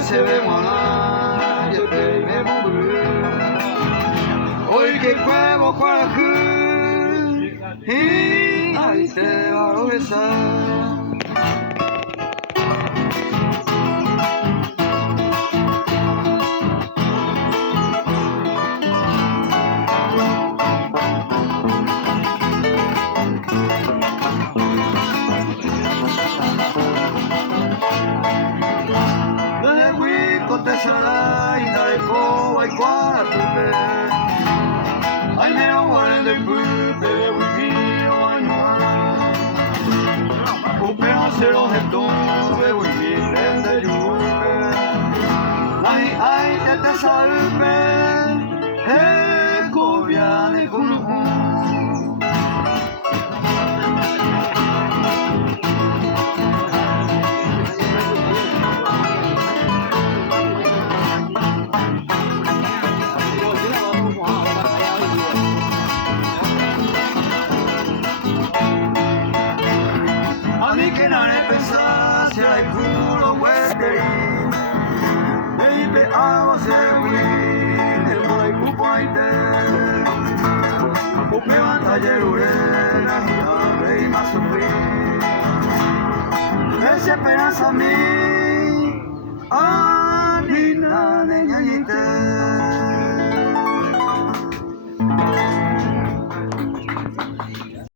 se ve mola, yo te me morir. Hoy que cuevo coraje, y ahí te va a besar. Sarai dai ko ai qua tupe ai me o wale de pupe we vi o no o pe a se lo heto we vi de yupe ai te salve e ko viane con que no le pensasse ai culo gueteri e pe amo segui nel vuoi pupoite o pe vantagerure la rei ma sofri e se pensa a me